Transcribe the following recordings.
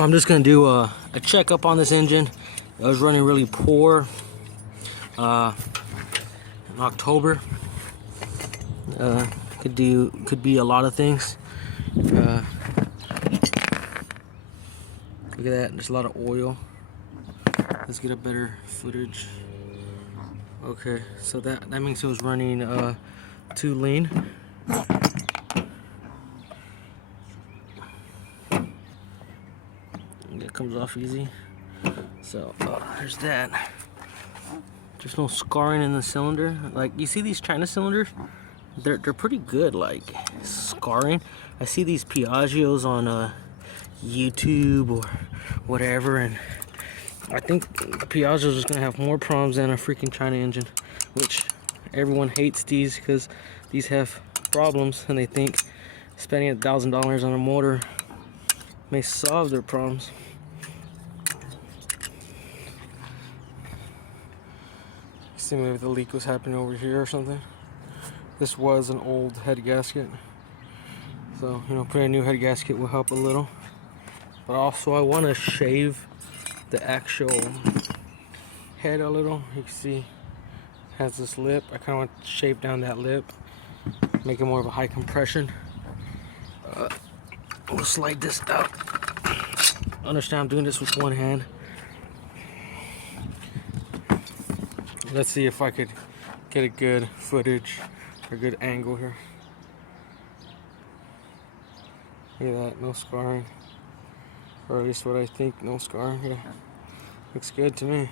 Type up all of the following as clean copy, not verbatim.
I'm just gonna do a checkup on this engine. It was running really poor in October. Could be a lot of things. Look at that, there's a lot of oil. Let's get a better footage. Okay, so that means it was running too lean. It comes off easy. So there's that. There's no scarring in the cylinder. Like, you see these China cylinders? They're pretty good, like scarring. I see these Piaggios on YouTube or whatever, and I think the Piaggio is gonna have more problems than a freaking China engine, which everyone hates these because these have problems, and they think spending $1,000 on a motor may solve their problems. See, maybe the leak was happening over here or something. This was an old head gasket, so putting a new head gasket will help a little. But also I want to shave the actual head a little. You can see it has this lip. I kind of want to shave down that lip, make it more of a high compression. We'll slide this out. Understand I'm doing this with one hand. Let's see if I could get a good footage or a good angle here. Look at that, no scarring. Or at least what I think, no scarring. Yeah, looks good to me.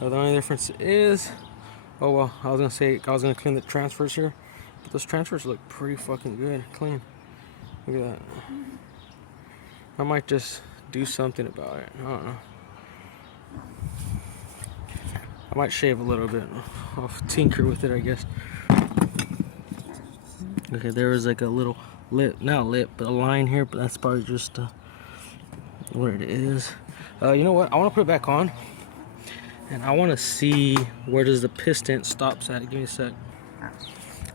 The only difference is, oh well, I was gonna say I was gonna clean the transfers here, but those transfers look pretty fucking good, clean. Look at that. I might just do something about it. I don't know. I might shave a little bit. I'll tinker with it, I guess. Okay, there was like a little lip, not a lip, but a line here, but that's probably just what it is. You know what? I want to put it back on, and I want to see where does the piston stops at. Give me a sec.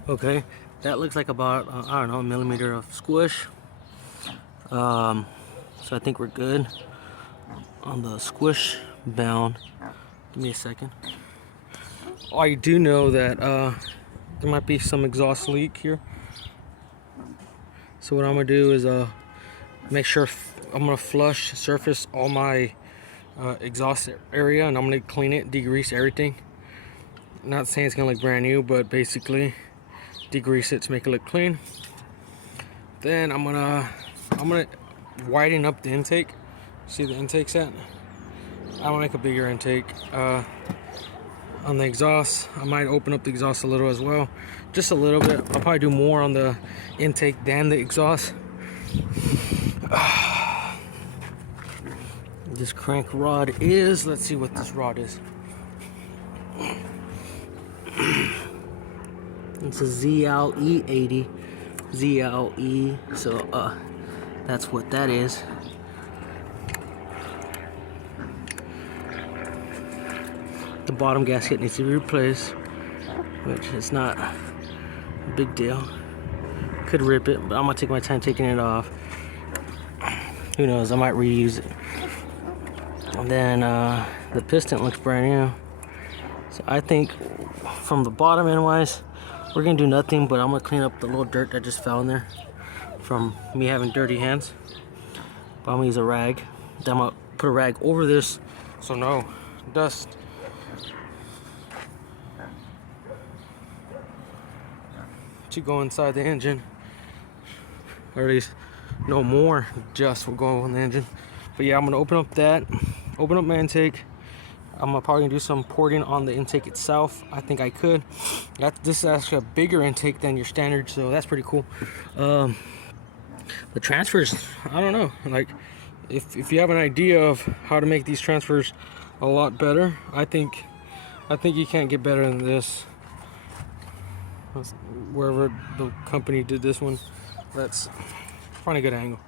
Okay, that looks like about I don't know, a millimeter of squish. So I think we're good on the squish bound. Give me a second. I do know that there might be some exhaust leak here. So what I'm gonna do is make sure I'm gonna flush surface all my exhaust area, and I'm gonna clean it, degrease everything. Not saying it's gonna look brand new, but basically degrease it to make it look clean. Then I'm gonna widen up the intake. See the intake's at? I want to make a bigger intake on the exhaust. I might open up the exhaust a little as well, just a little bit. I'll probably do more on the intake than the exhaust. This crank rod is, let's see what this rod is. It's a ZLE 80 ZLE, so that's what that is. The bottom gasket needs to be replaced, which is not a big deal. Could rip it, but I'm gonna take my time taking it off. Who knows, I might reuse it. And then the piston looks brand new. So I think from the bottom end wise, we're gonna do nothing, but I'm gonna clean up the little dirt that just fell in there from me having dirty hands. But I'm gonna use a rag. Then I'm gonna put a rag over this so no dust to go inside the engine, or at least no more dust will go on the engine. But yeah, I'm gonna open up my intake. I'm probably gonna do some porting on the intake itself. I think I could. This is actually a bigger intake than your standard, so that's pretty cool. The transfers, I don't know, like if you have an idea of how to make these transfers a lot better, I think you can't get better than this. Wherever the company did this one, let's find a good angle.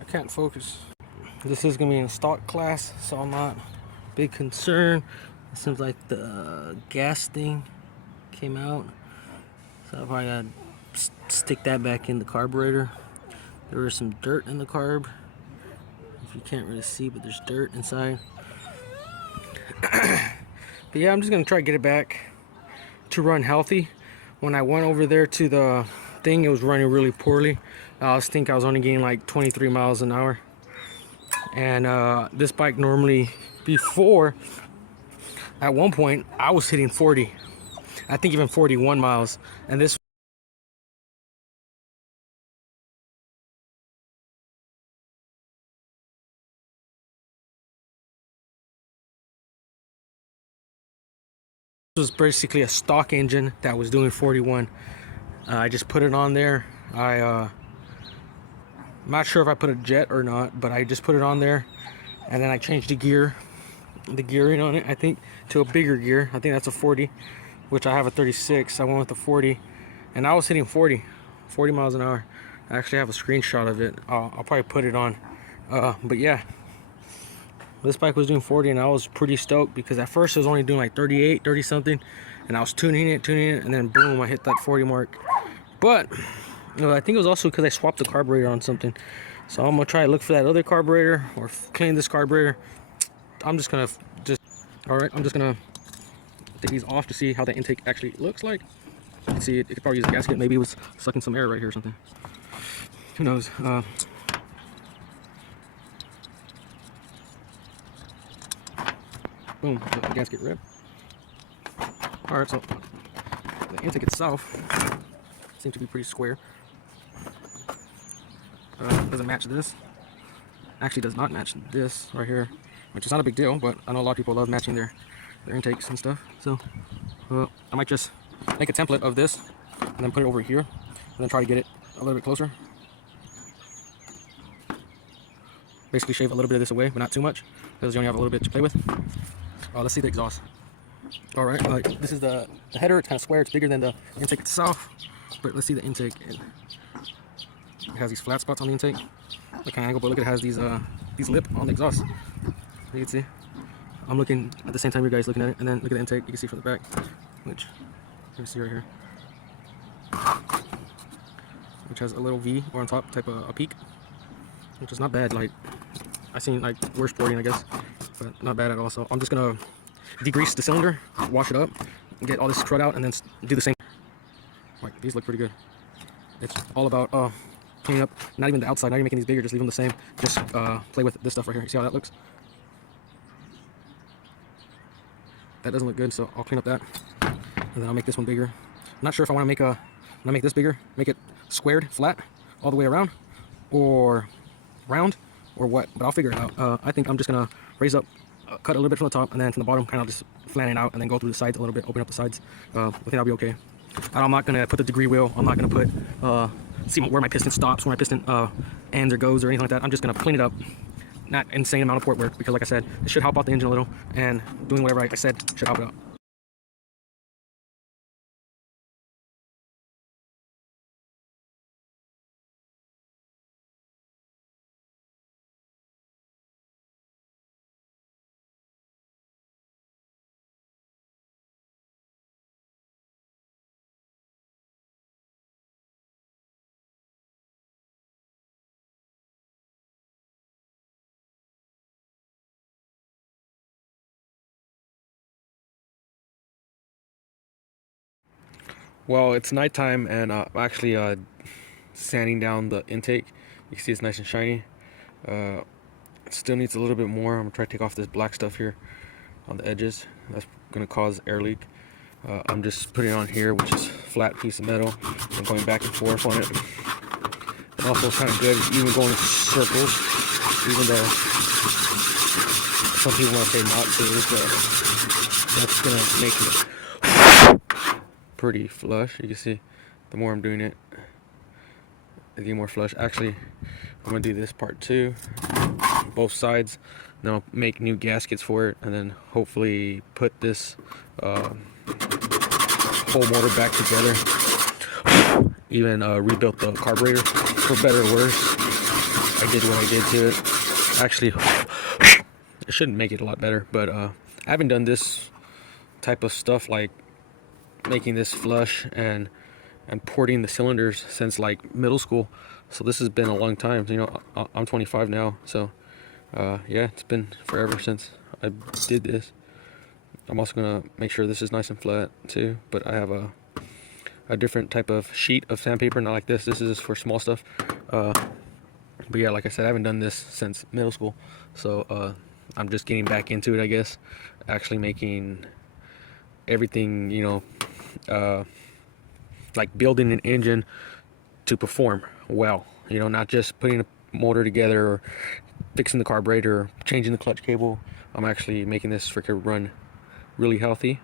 I can't focus. This is gonna be in stock class, so I'm not big concern. It seems like the gas thing came out, so I probably gotta stick that back in the carburetor. There was some dirt in the carb. If you can't really see, but there's dirt inside. But yeah, I'm just gonna try to get it back to run healthy. When I went over there to the thing, it was running really poorly. I think I was only getting like 23 miles an hour. And this bike normally, before, at one point, I was hitting 40. I think even 41 miles. And this was basically a stock engine that was doing 41. I just put it on there. I'm not sure if I put a jet or not, but I just put it on there, and then I changed the gearing on it, I think, to a bigger gear. I think that's a 40, which I have a 36. I went with the 40, and I was hitting 40 miles an hour. I actually have a screenshot of it. I'll probably put it on. But yeah, this bike was doing 40, and I was pretty stoked because at first it was only doing like 38, 30 something, and I was tuning it, and then boom, I hit that 40 mark. But I think it was also because I swapped the carburetor on something. So I'm gonna try to look for that other carburetor or clean this carburetor. I'm just gonna take these off to see how the intake actually looks like. You can see it could probably use a gasket. Maybe it was sucking some air right here or something. Who knows? Boom, the gasket ripped. Alright, so the intake itself seems to be pretty square. Doesn't match this. Actually does not match this right here, which is not a big deal, but I know a lot of people love matching their intakes and stuff. So I might just make a template of this and then put it over here and then try to get it a little bit closer. Basically shave a little bit of this away, but not too much, because you only have a little bit to play with. Let's see the exhaust. Alright, this is the header. It's kind of square, it's bigger than the intake itself, but let's see the intake. It has these flat spots on the intake, like an angle, but look, it has these lip on the exhaust. You can see. I'm looking at the same time you guys looking at it, and then look at the intake. You can see from the back, which you can see right here, which has a little V or on top type of a peak, which is not bad. Like I've seen like worse sporting, I guess, but not bad at all. So I'm just gonna degrease the cylinder, wash it up, get all this crud out, and then do the same. Like these look pretty good. It's all about cleaning up, not even the outside, not even making these bigger, just leave them the same. Just play with this stuff right here. See how that looks? That doesn't look good, so I'll clean up that, and then I'll make this one bigger. I'm not sure if I want to make this bigger, make it squared, flat, all the way around, or round, or what, but I'll figure it out. I think I'm just gonna raise up, cut a little bit from the top, and then from the bottom, kind of just flatten it out, and then go through the sides a little bit, open up the sides. I think that'll be okay. I'm not gonna put the degree wheel. I'm not gonna put see where my piston stops, where my piston ends or goes or anything like that. I'm just gonna clean it up. Not insane amount of port work, because like I said, it should help out the engine a little, and doing whatever I said should help it out. Well, it's nighttime, and I'm actually sanding down the intake. You can see it's nice and shiny. It still needs a little bit more. I'm gonna try to take off this black stuff here on the edges. That's gonna cause air leak. I'm just putting it on here, which is a flat piece of metal, and going back and forth on it. And also, it's kind of good, even going in circles, even though some people might say not to, but that's gonna make it pretty flush. You can see the more I'm doing it, I get more flush. Actually, I'm gonna do this part too, both sides, then I'll make new gaskets for it, and then hopefully put this whole motor back together. Even rebuilt the carburetor, for better or worse. I did what I did to it. Actually, it shouldn't make it a lot better, but I haven't done this type of stuff, like making this flush and and porting the cylinders since like middle school. So this has been a long time. You know, I'm 25 now, so yeah, it's been forever since I did this. I'm also gonna make sure this is nice and flat too, but I have a different type of sheet of sandpaper, not like this. This is just for small stuff. But yeah, like I said, I haven't done this since middle school, so I'm just getting back into it, I guess. Actually making everything, you know, like building an engine to perform well. You know, not just putting a motor together or fixing the carburetor or changing the clutch cable. I'm actually making this freaking run really healthy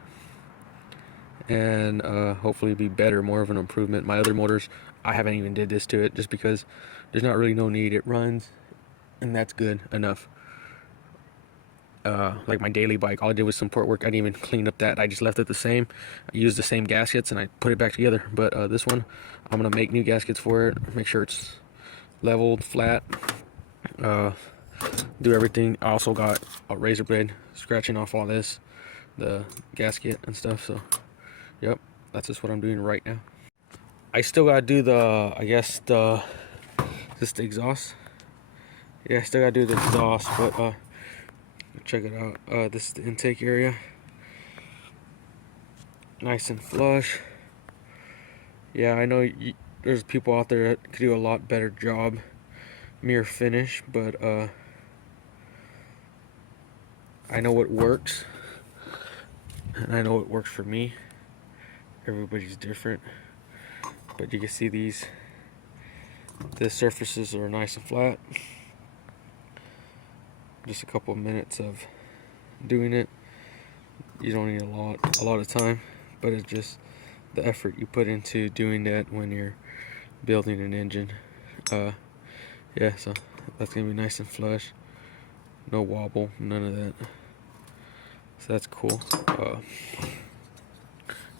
and hopefully be better, more of an improvement. My other motors, I haven't even did this to it just because there's not really no need. It runs and that's good enough. Like my daily bike, all I did was some port work. I didn't even clean up that. I just left it the same. I used the same gaskets and I put it back together. But this one, I'm gonna make new gaskets for it, make sure it's leveled, flat, do everything. I also got a razor blade scratching off all this, the gasket and stuff. So yep, that's just what I'm doing right now. I still gotta do the, I guess the, is this the exhaust? Yeah, I still gotta do the exhaust, but check it out. This is the intake area, nice and flush. Yeah, I know there's people out there that could do a lot better job mirror finish, but I know what works, and I know what works for me. Everybody's different, but you can see the surfaces are nice and flat. Just a couple of minutes of doing it. You don't need a lot of time, but it's just the effort you put into doing that when you're building an engine. Yeah, so that's gonna be nice and flush, no wobble, none of that. So that's cool.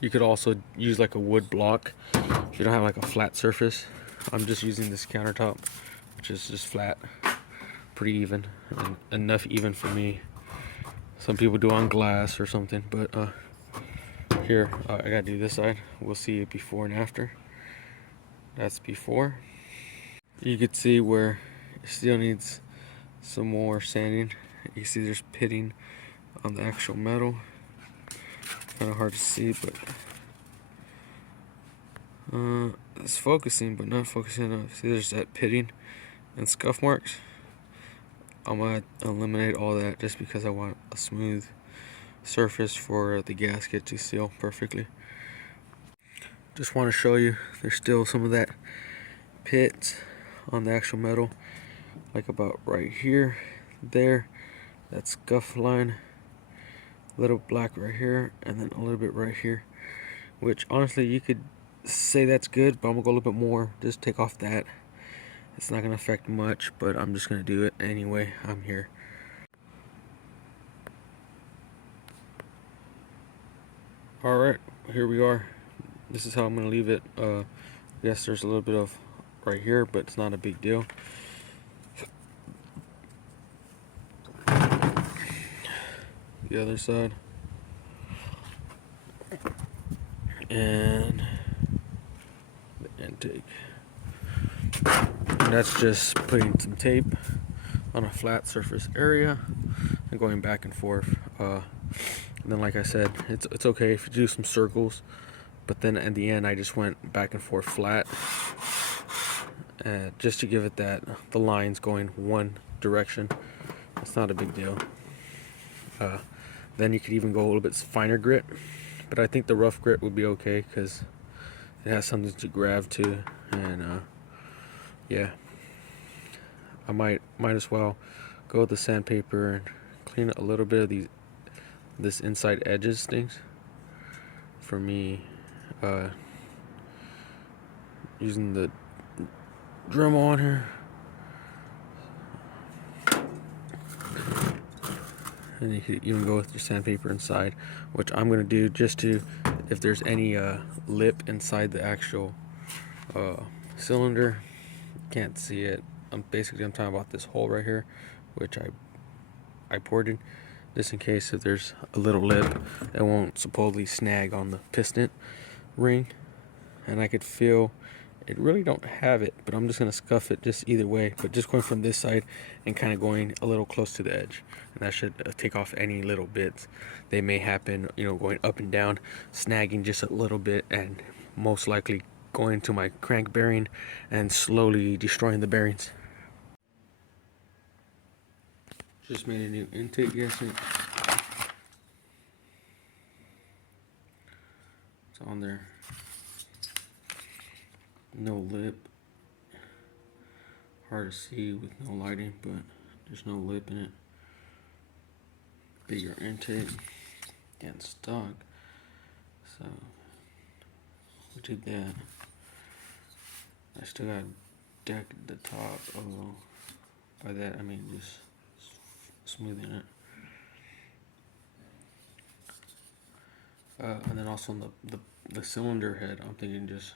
You could also use like a wood block if you don't have like a flat surface. I'm just using this countertop, which is just flat, pretty even, and enough even for me. Some people do on glass or something, but here I gotta do this side. We'll see it before and after. That's before. You could see where it still needs some more sanding. You see there's pitting on the actual metal. Kind of hard to see, but it's focusing, but not focusing enough. See, there's that pitting and scuff marks. I'm gonna eliminate all that just because I want a smooth surface for the gasket to seal perfectly. Just want to show you there's still some of that pit on the actual metal, like about right here, there, that scuff line, a little black right here, and then a little bit right here, which honestly you could say that's good, but I'm gonna go a little bit more, just take off that. It's not gonna affect much, but I'm just gonna do it anyway. I'm here. Alright, here we are. This is how I'm gonna leave it. Yes, there's a little bit of right here, but it's not a big deal. The other side. And the intake. And that's just putting some tape on a flat surface area and going back and forth. And then, like I said, it's okay if you do some circles, but then at the end I just went back and forth flat, just to give it that the lines going one direction. It's not a big deal. Then you could even go a little bit finer grit, but I think the rough grit would be okay because it has something to grab to, and yeah, I might as well go with the sandpaper and clean a little bit of this inside edges things. For me, using the Dremel on here, and you could even go with your sandpaper inside, which I'm gonna do just to, if there's any lip inside the actual cylinder, can't see it. I'm talking about this hole right here, which I ported, just in case if there's a little lip, it won't supposedly snag on the piston ring. and I could feel it. Really don't have it, but I'm just gonna scuff it just either way, but just going from this side and kind of going a little close to the edge, and that should take off any little bits they may happen, you know, going up and down, snagging just a little bit, and most likely going to my crank bearing and slowly destroying the bearings. Just made a new intake gasket. It's on there. No lip. Hard to see with no lighting, but there's no lip in it. Bigger intake and stock. So we did that. I still got deck at the top, although by that I mean just smoothing it. And then also on the cylinder head, I'm thinking just,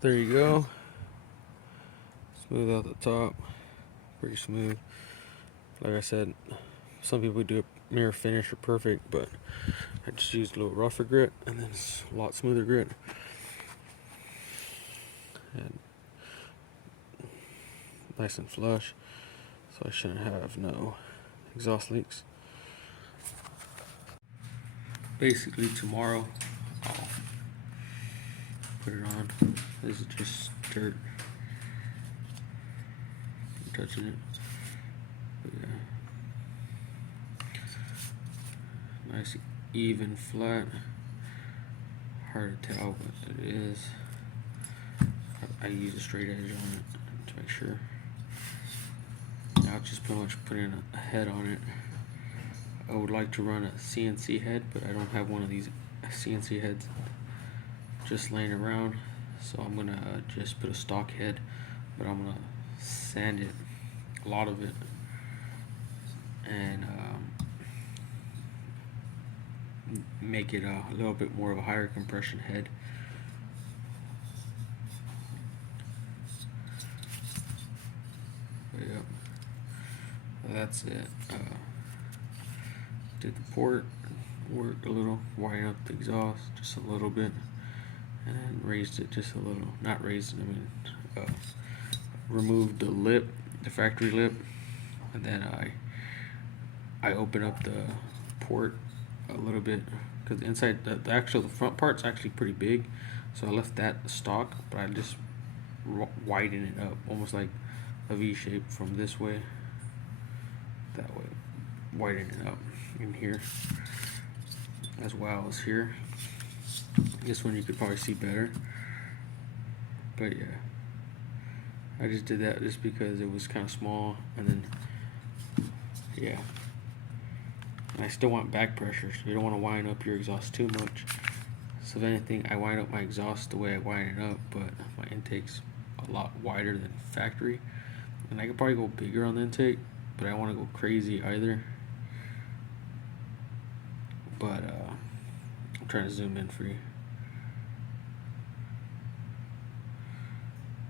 there you go. Smooth out the top, pretty smooth. Like I said, some people do a mirror finish or perfect, but I just used a little rougher grit, and then it's a lot smoother grit. And nice and flush, so I shouldn't have no exhaust leaks. Basically tomorrow I'll put it on. This is just dirt. I'm touching it. But yeah. Nice even flat. Hard to tell, but it is. I use a straight edge on it to make sure. Now I'll just pretty much put in a head on it. I would like to run a CNC head, but I don't have one of these CNC heads just laying around, so I'm gonna just put a stock head, but I'm gonna sand it, a lot of it, and make it a little bit more of a higher compression head. But yeah, that's it. Did the port, worked a little, wired up the exhaust just a little bit, and raised it just a little. Not raised it, I mean, removed the lip, the factory lip, and then I opened up the port a little bit, because inside the front part's actually pretty big, so I left that stock, but I just widened it up, almost like a V shape from this way, that way, widen it up in here as well as here. This one you could probably see better, but yeah, I just did that just because it was kind of small, and then yeah, and I still want back pressure, so you don't want to wind up your exhaust too much. So if anything, I wind up my exhaust the way I wind it up, but my intake's a lot wider than factory, and I could probably go bigger on the intake, but I don't want to go crazy either. But I'm trying to zoom in for you.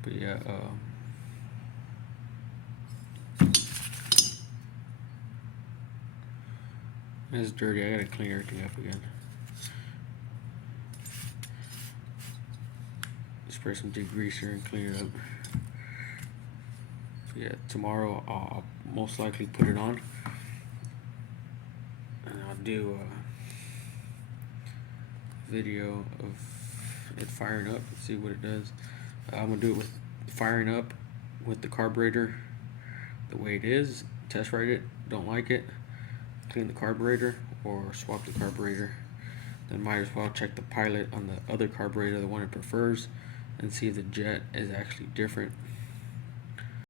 But yeah, it's dirty. I gotta clean everything up again. Spray some degreaser and clean it up. So yeah, tomorrow I'll most likely put it on, and I'll do a video of it firing up and see what it does. I'm gonna do it with firing up with the carburetor the way it is, test ride it, don't like it, clean the carburetor or swap the carburetor. Then might as well check the pilot on the other carburetor, the one it prefers, and see if the jet is actually different.